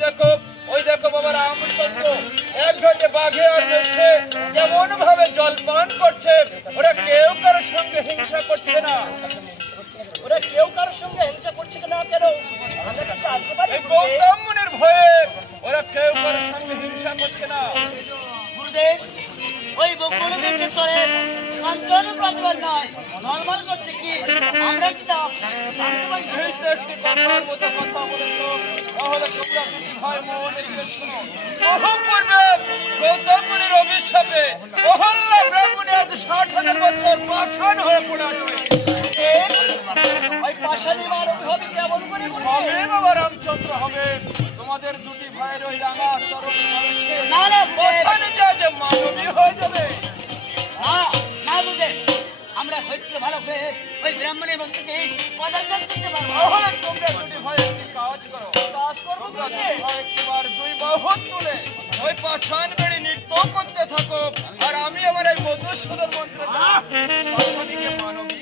দেখো, ওই দেখো বাবা রামচন্দ্র এক ঘাটে বাঘে আর রয়েছে কেমন ভাবে জল পান করছে। ওরা কেউ কারোর সঙ্গে হিংসা করছে না। ওরা কেউ কারোর সঙ্গে হিংসা করছে না কেন? এই গৌতম মুনির ভয়ে ওরা কেউ কারোর সঙ্গে হিংসা করছে না। গুরুদেব, ওই বকুলদের ভিতরে কাঞ্চন প্রতিবার নয়, নরমাল করছে কি? আমরা কি তা জানতে পারি? এই তো একটি কথার মতো কথা বলেছো, তাহলে তোমরা দুটি ভাই মনে দিয়ে শোনো। বহু পূর্বে গৌতম মুনির অভিশাপে অহল্যা ব্রাহ্মণী আজ 60,000 বছর পাষাণ হয়ে পড়ে আছে। ওই পাশানি মানব হবে কেমন করে? হবে বাবা রামচন্দ্র, হবে। তোমাদের দুটি ভাইয়ের ওই রাঙা চরণ স্পর্শে না না পাষাণী যে মানবী হয়ে যাবে। না না গুরুদেব, আমরা হয়তো ভালো পেয়ে ওই ব্রাহ্মণের বস্তুকে পদার্পণ করতে পারবো। তাহলে তোমরা দুটি ভাই একটি কাজ করো। কাজ করবো তোমরা কি? দুটি ভাই একবার দুই বাহু তুলে ওই পাষাণ বেড়ে নৃত্য করতে থাকো, আর আমি আমার এই মধুসূদন মন্ত্র পাষাণীকে মানবী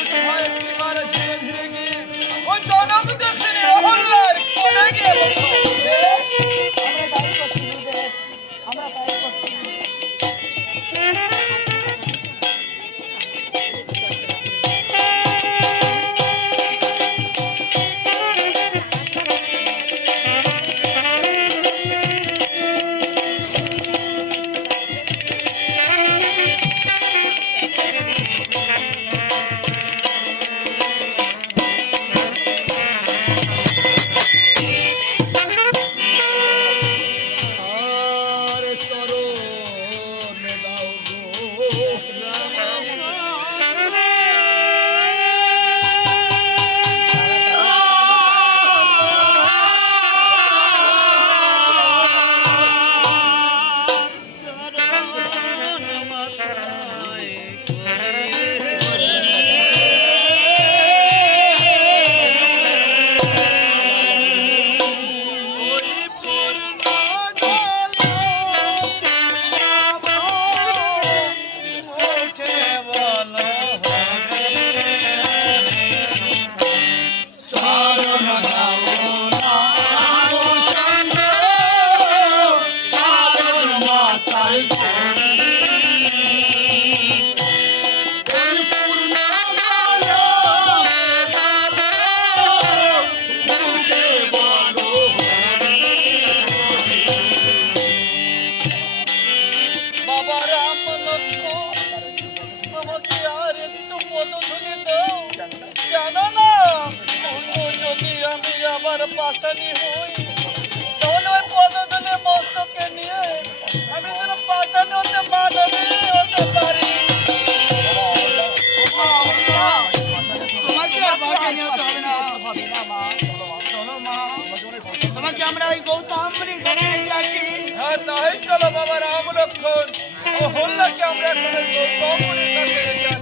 দুটি ভাই একেবারে ধীরে ধীরে গিয়ে ওই জনক দেখিনি অহল্যার কোণে গিয়ে বসো। আমরা তাই করছি গুরুদেব, আমরা তাই করছি। বাবা রাম লক্ষ্মণ, আমাকে আর একটু পদধূলি দাও, কেননা অন্য যদি আমি আবার পাশানি হই তাহলে ওই পদধূলি মস্তকে নিয়ে আমি যেন পাশানি হতে মানবী হতে পারি। তোমাকে আর পাশানি হতে হবে না, হবে না মা। চলো মা, তোমাকে আমরা ওই গৌতমপুরীর কাছে রেখে আসি। হ্যাঁ তাই চলো বাবা রাম লক্ষ্মণ, অহল্যাকে আমরা এখন ওই গৌতমপুরীর কাছে রেখে আসি।